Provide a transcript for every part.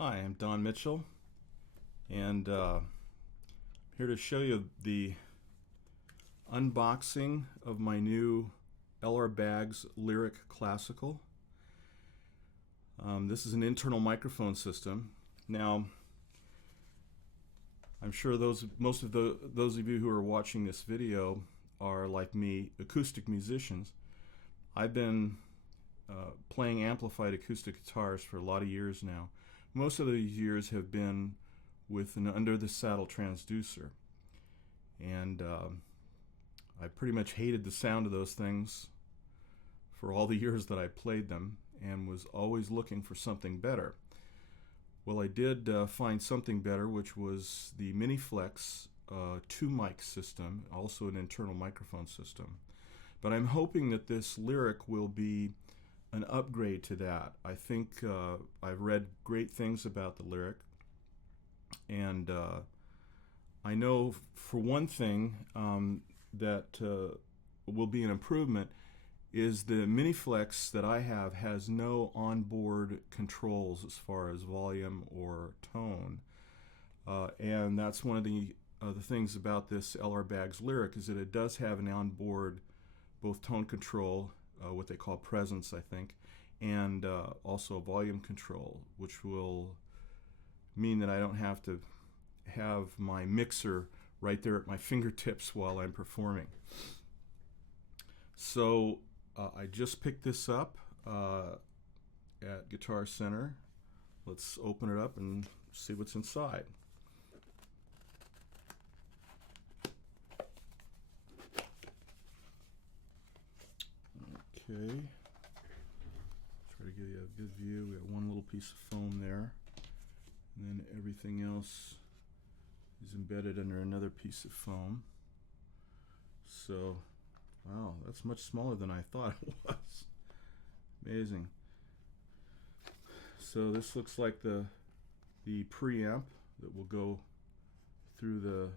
Hi, I'm Don Mitchell, and I'm here to show you the unboxing of my new LR Baggs Lyric Classical. This is an internal microphone system. Now, I'm sure those of you who are watching this video are, like me, acoustic musicians. I've been playing amplified acoustic guitars for a lot of years now. Most of these years have been with an under-the-saddle transducer, and I pretty much hated the sound of those things for all the years that I played them, and was always looking for something better. Well, I did find something better, which was the Miniflex 2-mic system, also an internal microphone system. But I'm hoping that this Lyric will be an upgrade to that. I think I've read great things about the Lyric, and I know for one thing that will be an improvement is the Miniflex that I have has no onboard controls as far as volume or tone, and that's one of the things about this LR Baggs Lyric is that it does have an onboard both tone control, what they call presence, I think, and also volume control, which will mean that I don't have to have my mixer right there at my fingertips while I'm performing. So I just picked this up at Guitar Center. Let's open it up and see what's inside. Okay, try to give you a good view. We have one little piece of foam there, and then everything else is embedded under another piece of foam. So, wow, that's much smaller than I thought it was. Amazing. So this looks like the preamp that will go through the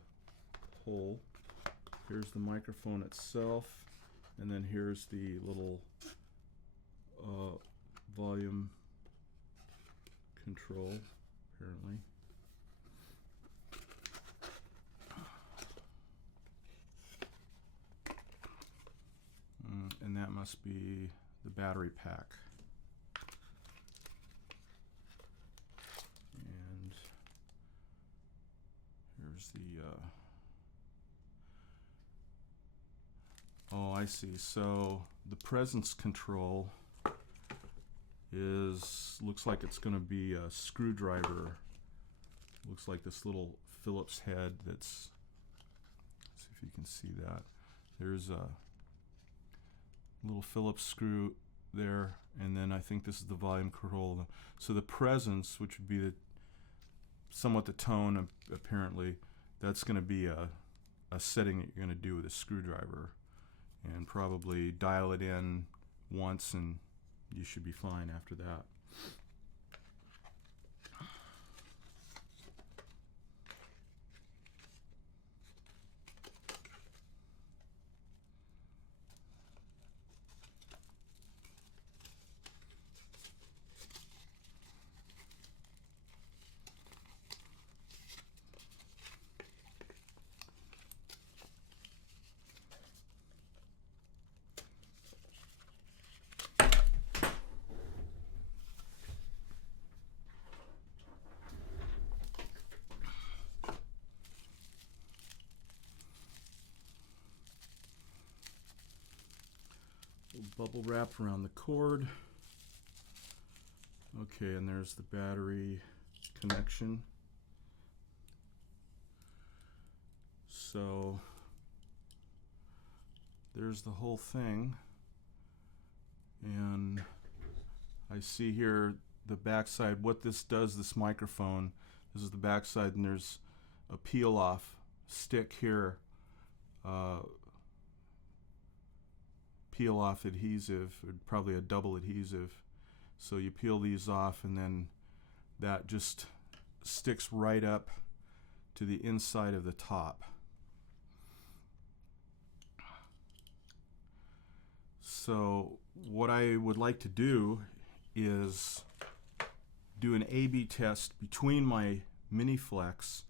hole. Here's the microphone itself. And then here's the little volume control, apparently. And that must be the battery pack. And here's the oh, I see. So the presence control looks like it's going to be a screwdriver. Looks like this little Phillips head that's, let's see if you can see that. There's a little Phillips screw there, and then I think this is the volume control. So the presence, which would be somewhat the tone, apparently, that's going to be a setting that you're going to do with a screwdriver, and probably dial it in once and you should be fine after that. Bubble wrap around the cord. Okay, and there's the battery connection. So there's the whole thing, and I see here the backside. What this does, this microphone, this is the backside, and there's a peel off stick here, peel off adhesive, or probably a double adhesive. So you peel these off, and then that just sticks right up to the inside of the top. So what I would like to do is do an A/B test between my Miniflex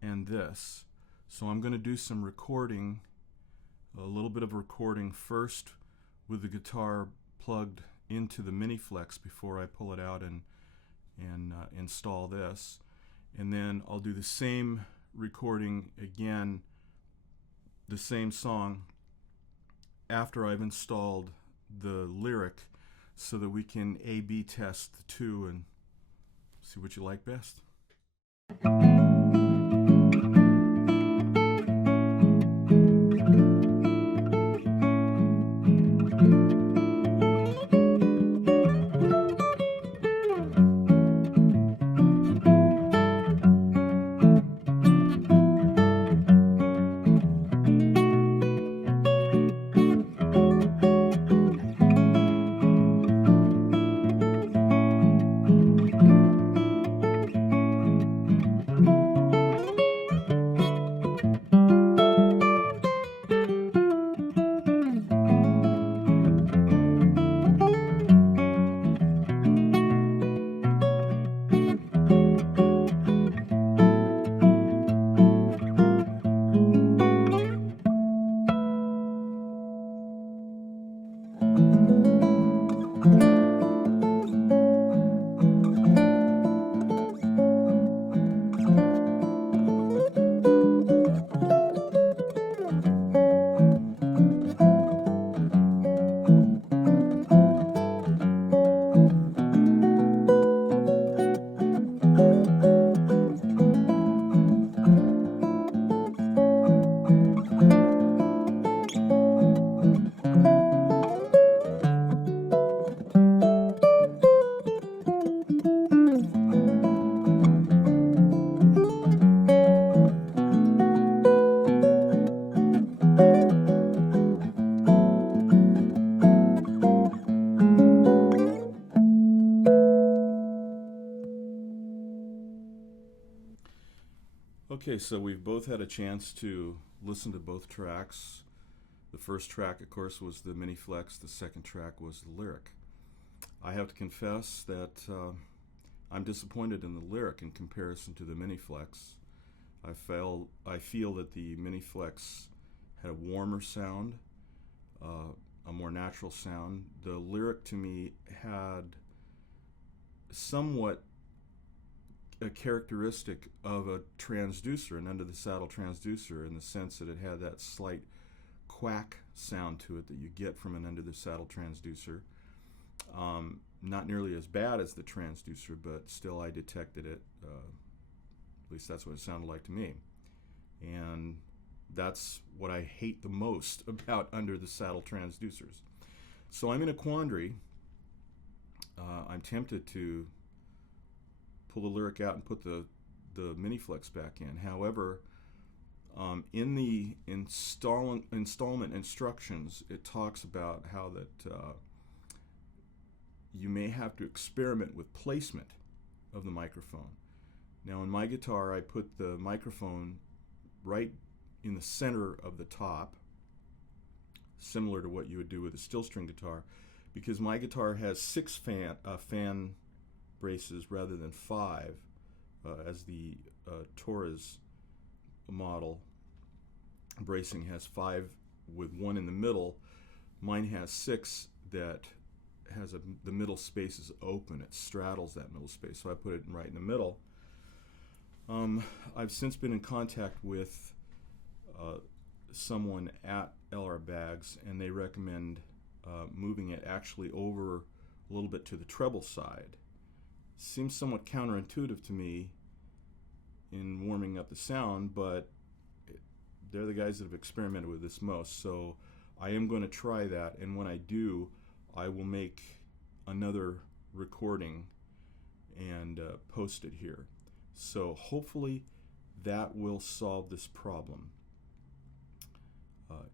and this. So I'm going to do some recording, a little bit of recording first with the guitar plugged into the Miniflex before I pull it out and install this. And then I'll do the same recording again, the same song, after I've installed the lyric, so that we can A/B test the two and see what you like best. Okay, so we've both had a chance to listen to both tracks. The first track, of course, was the Miniflex. The second track was the lyric. I have to confess that I'm disappointed in the lyric in comparison to the Miniflex. I feel that the Miniflex had a warmer sound, a more natural sound. The lyric to me had somewhat a characteristic of a transducer, an under the saddle transducer, in the sense that it had that slight quack sound to it that you get from an under the saddle transducer. Not nearly as bad as the transducer, but still I detected it. At least that's what it sounded like to me. And that's what I hate the most about under the saddle transducers. So I'm in a quandary. I'm tempted to pull the lyric out and put the Miniflex back in. However, in the installment instructions, it talks about how that you may have to experiment with placement of the microphone. Now, in my guitar, I put the microphone right in the center of the top, similar to what you would do with a steel string guitar, because my guitar has 6 fan braces rather than 5, as the Torres model bracing has 5 with 1 in the middle. Mine has 6 that has the middle space is open. It straddles that middle space, so I put it right in the middle. I've since been in contact with someone at LR Bags, and they recommend moving it actually over a little bit to the treble side. Seems somewhat counterintuitive to me in warming up the sound, but they're the guys that have experimented with this most, so I am going to try that, and when I do, I will make another recording and post it here. So hopefully that will solve this problem.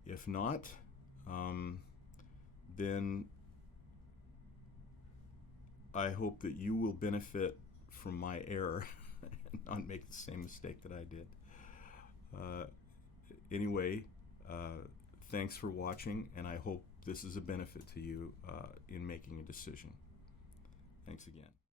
If not, then I hope that you will benefit from my error and not make the same mistake that I did. Anyway, thanks for watching, and I hope this is a benefit to you in making a decision. Thanks again.